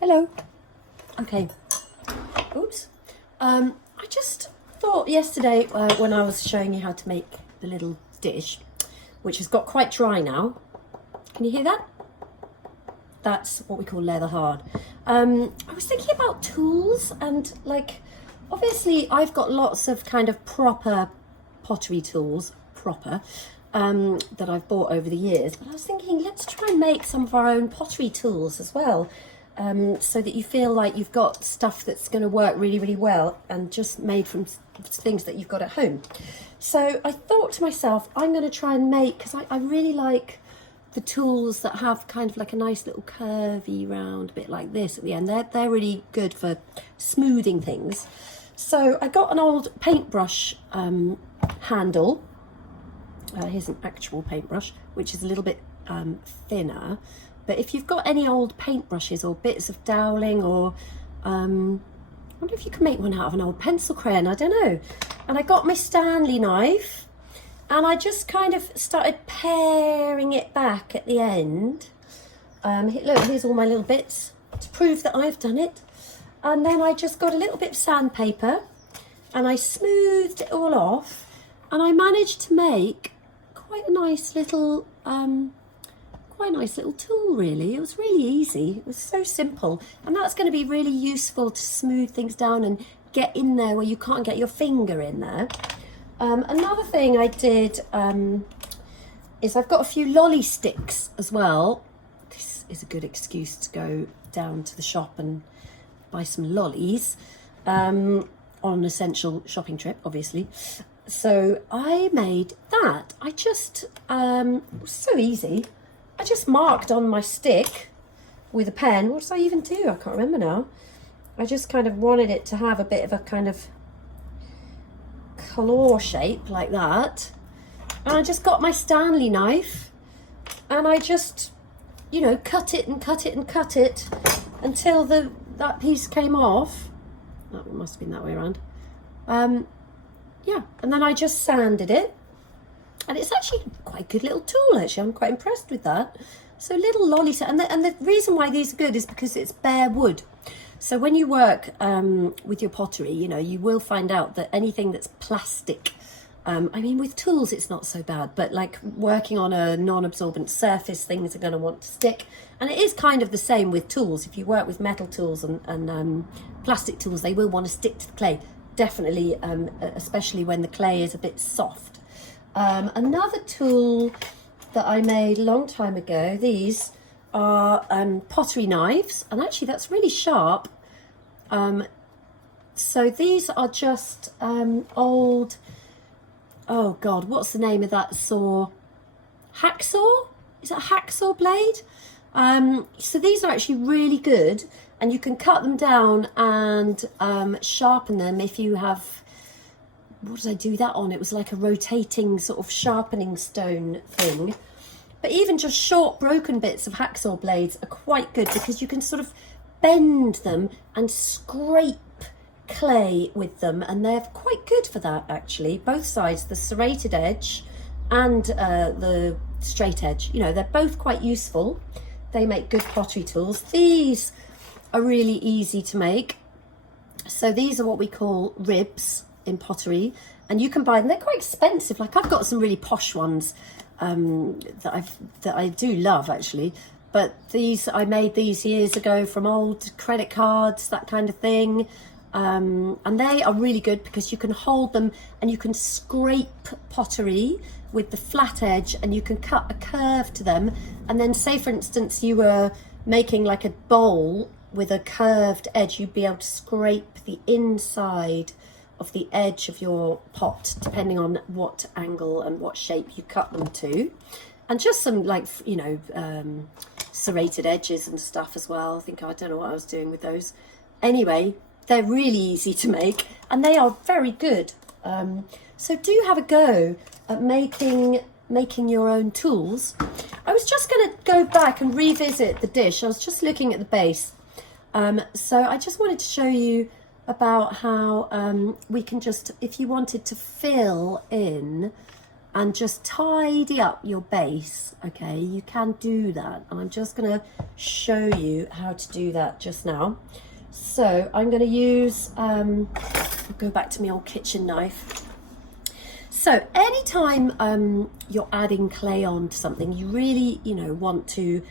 Hello. Okay. Oops. I just thought yesterday when I was showing you how to make the little dish, which has got quite dry now. Can you hear that? That's what we call leather hard. I was thinking about tools and obviously I've got lots of kind of proper pottery tools, that I've bought over the years. But I was thinking, let's try and make some of our own pottery tools as well. So that you feel like you've got stuff that's going to work really, really well and just made from things that you've got at home. So I thought to myself, I'm going to try and make, because I really like the tools that have kind of like a nice little curvy round bit like this at the end. They're really good for smoothing things. So I got an old paintbrush handle. Here's an actual paintbrush, which is a little bit thinner. But if you've got any old paintbrushes or bits of doweling, or I wonder if you can make one out of an old pencil crayon, I don't know. And I got my Stanley knife and I just kind of started paring it back at the end. Look, here's all my little bits to prove that I've done it. And then I just got a little bit of sandpaper and I smoothed it all off, and I managed to make quite a nice little tool, really. It was really easy. It was so simple, and that's going to be really useful to smooth things down and get in there where you can't get your finger in there. Another thing I did is I've got a few lolly sticks as well. This is a good excuse to go down to the shop and buy some lollies on an essential shopping trip, obviously. So I made that. I just it was so easy. I just marked on my stick with a pen. What did I even do? I can't remember now. I just kind of wanted it to have a bit of a kind of claw shape like that. And I just got my Stanley knife and I just, cut it and cut it and cut it until that piece came off. That must have been that way around. Yeah, and then I just sanded it. And it's actually quite a good little tool, actually. I'm quite impressed with that. So little lolly set. And the reason why these are good is because it's bare wood. So when you work with your pottery, you will find out that anything that's plastic, with tools it's not so bad, but like working on a non-absorbent surface, things are going to want to stick. And it is kind of the same with tools. If you work with metal tools and plastic tools, they will want to stick to the clay. Definitely, especially when the clay is a bit soft. Another tool that I made a long time ago, these are pottery knives, and actually that's really sharp. So these are just old, oh God, what's the name of that saw? Hacksaw? Is it a hacksaw blade? So these are actually really good, and you can cut them down and sharpen them if you have, what did I do that on? It was like a rotating sort of sharpening stone thing. But even just short broken bits of hacksaw blades are quite good because you can sort of bend them and scrape clay with them, and they're quite good for that actually. Both sides, the serrated edge and the straight edge, they're both quite useful. They make good pottery tools. These are really easy to make. So these are what we call ribs in pottery, and you can buy them. They're quite expensive. Like I've got some really posh ones that I do love actually, but I made these years ago from old credit cards, that kind of thing, and they are really good because you can hold them and you can scrape pottery with the flat edge, and you can cut a curve to them, and then say for instance you were making like a bowl with a curved edge, you'd be able to scrape the inside of the edge of your pot depending on what angle and what shape you cut them to. And just some serrated edges and stuff as well. I don't know what I was doing with those. Anyway, they're really easy to make and they are very good. So do have a go at making your own tools. I was just going to go back and revisit the dish. I was just looking at the base. So I just wanted to show you about how we can just, if you wanted to fill in and just tidy up your base. Okay, you can do that, and I'm just going to show you how to do that just now. So I'm going to use, I'll go back to my old kitchen knife. So anytime you're adding clay on to something, you really, want to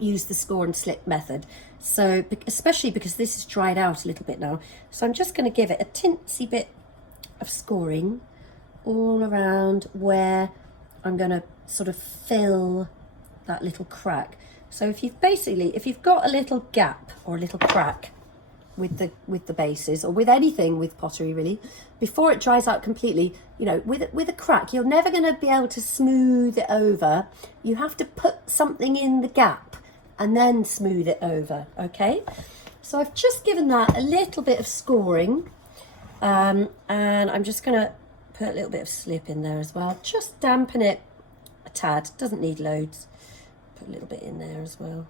use the score and slip method. So especially because this is dried out a little bit now. So I'm just going to give it a tinsy bit of scoring all around where I'm going to sort of fill that little crack. So if you've got a little gap or a little crack with the bases, or with anything with pottery really, before it dries out completely, with a crack, you're never going to be able to smooth it over. You have to put something in the gap and then smooth it over. Okay, so I've just given that a little bit of scoring, and I'm just going to put a little bit of slip in there as well, just dampen it a tad. Doesn't need loads. Put a little bit in there as well.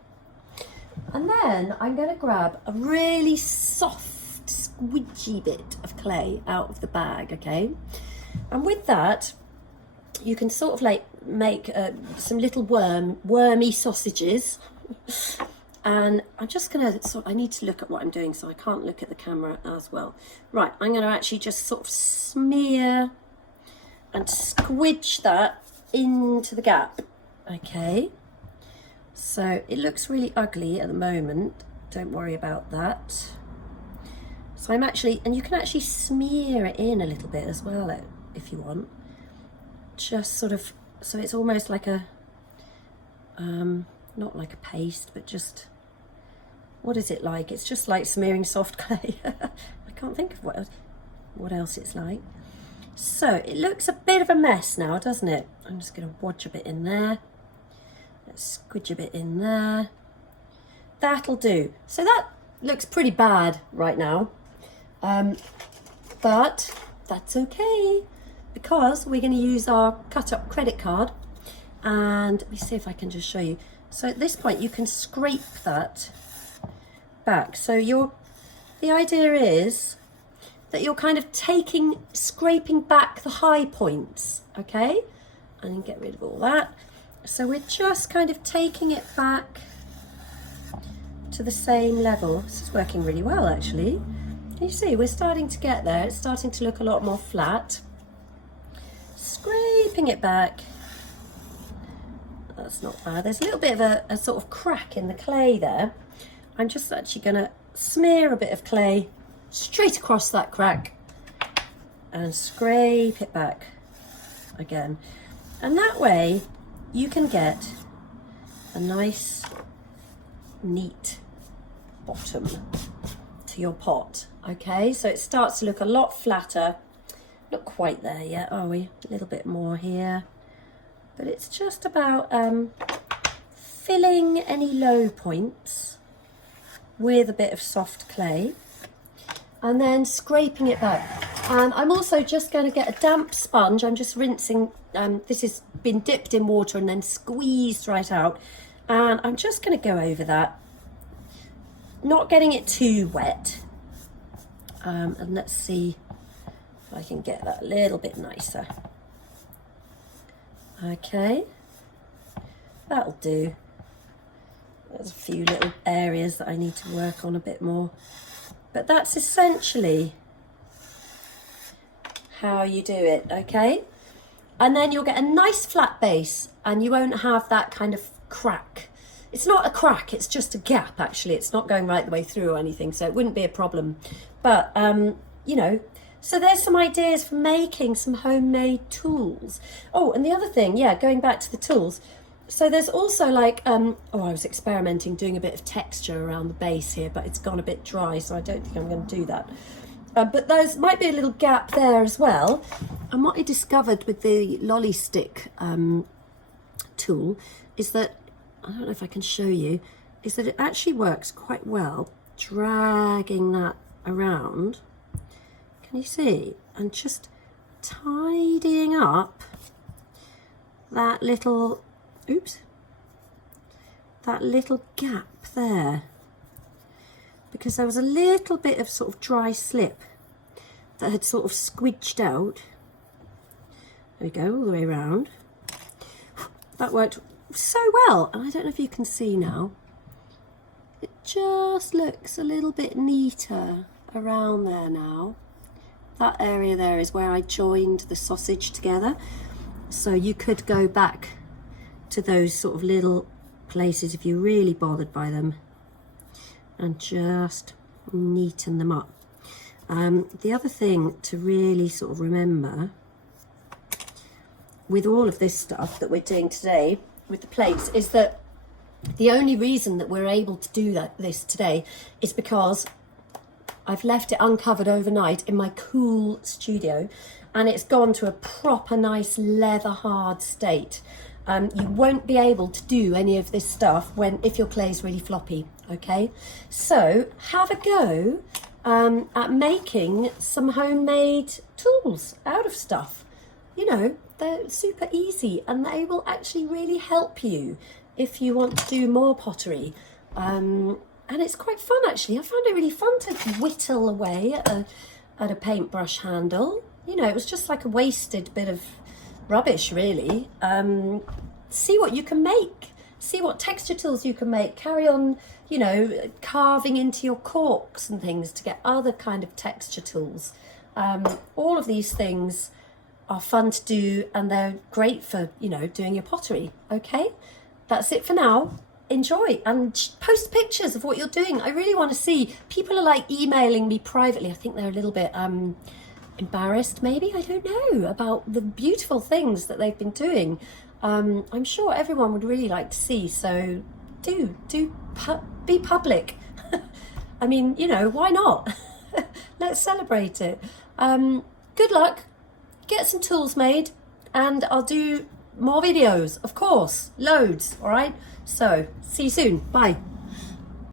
And then I'm going to grab a really soft, squidgy bit of clay out of the bag, okay? And with that, you can sort of like make some little wormy sausages. And I'm just going to I need to look at what I'm doing, so I can't look at the camera as well. Right, I'm going to actually just sort of smear and squidge that into the gap, okay? So it looks really ugly at the moment, don't worry about that. So I'm actually, and you can actually smear it in a little bit as well if you want. Just sort of, so it's almost like a, not like a paste, but just, what is it like? It's just like smearing soft clay. I can't think of what else it's like. So it looks a bit of a mess now, doesn't it? I'm just going to wadge a bit in there. Let's squidge a bit in there. That'll do. So that looks pretty bad right now, but that's okay, because we're going to use our cut up credit card, and let me see if I can just show you. So at this point you can scrape that back. So the idea is that you're kind of scraping back the high points, okay? And get rid of all that. So we're just kind of taking it back to the same level. This is working really well, actually. You see, we're starting to get there. It's starting to look a lot more flat. Scraping it back. That's not bad. There's a little bit of a sort of crack in the clay there. I'm just actually going to smear a bit of clay straight across that crack and scrape it back again. And that way you can get a nice, neat bottom to your pot. Okay, so it starts to look a lot flatter. Not quite there yet, are we? A little bit more here. But it's just about filling any low points with a bit of soft clay and then scraping it back. And I'm also just going to get a damp sponge. I'm just rinsing, this has been dipped in water and then squeezed right out. And I'm just going to go over that, not getting it too wet. And let's see if I can get that a little bit nicer. Okay, that'll do. There's a few little areas that I need to work on a bit more. But that's essentially how you do it, okay? And then you'll get a nice flat base and you won't have that kind of crack. It's not a crack, it's just a gap, actually. It's not going right the way through or anything, so it wouldn't be a problem. But, so there's some ideas for making some homemade tools. Oh, and the other thing, going back to the tools. So there's also like, I was experimenting doing a bit of texture around the base here, but it's gone a bit dry, so I don't think I'm going to do that. But there might be a little gap there as well. And what I discovered with the lolly stick tool is that, I don't know if I can show you, is that it actually works quite well dragging that around. Can you see? And just tidying up that little, that little gap there. Because there was a little bit of sort of dry slip that had sort of squidged out. There we go, all the way around. That worked so well, and I don't know if you can see now. It just looks a little bit neater around there now. That area there is where I joined the sausage together. So you could go back to those sort of little places if you're really bothered by them and just neaten them up. The other thing to really sort of remember with all of this stuff that we're doing today with the plates is that the only reason that we're able to do this today is because I've left it uncovered overnight in my cool studio, and it's gone to a proper nice leather hard state. You won't be able to do any of this stuff if your clay is really floppy, okay? So have a go at making some homemade tools out of stuff. You know, they're super easy and they will actually really help you if you want to do more pottery. And it's quite fun actually. I found it really fun to whittle away at a paintbrush handle. You know, it was just like a wasted bit of rubbish really. See what you can make. See what texture tools you can make. Carry on, you know, carving into your corks and things to get other kind of texture tools. All of these things are fun to do and they're great for, you know, doing your pottery. Okay, that's it for now. Enjoy and post pictures of what you're doing. I really want to see. People are like emailing me privately. I think they're a little bit embarrassed maybe, I don't know, about the beautiful things that they've been doing. I'm sure everyone would really like to see, so be public. I mean, you know, why not? Let's celebrate it. Good luck, get some tools made, and I'll do more videos, of course, loads, all right? So, see you soon, bye.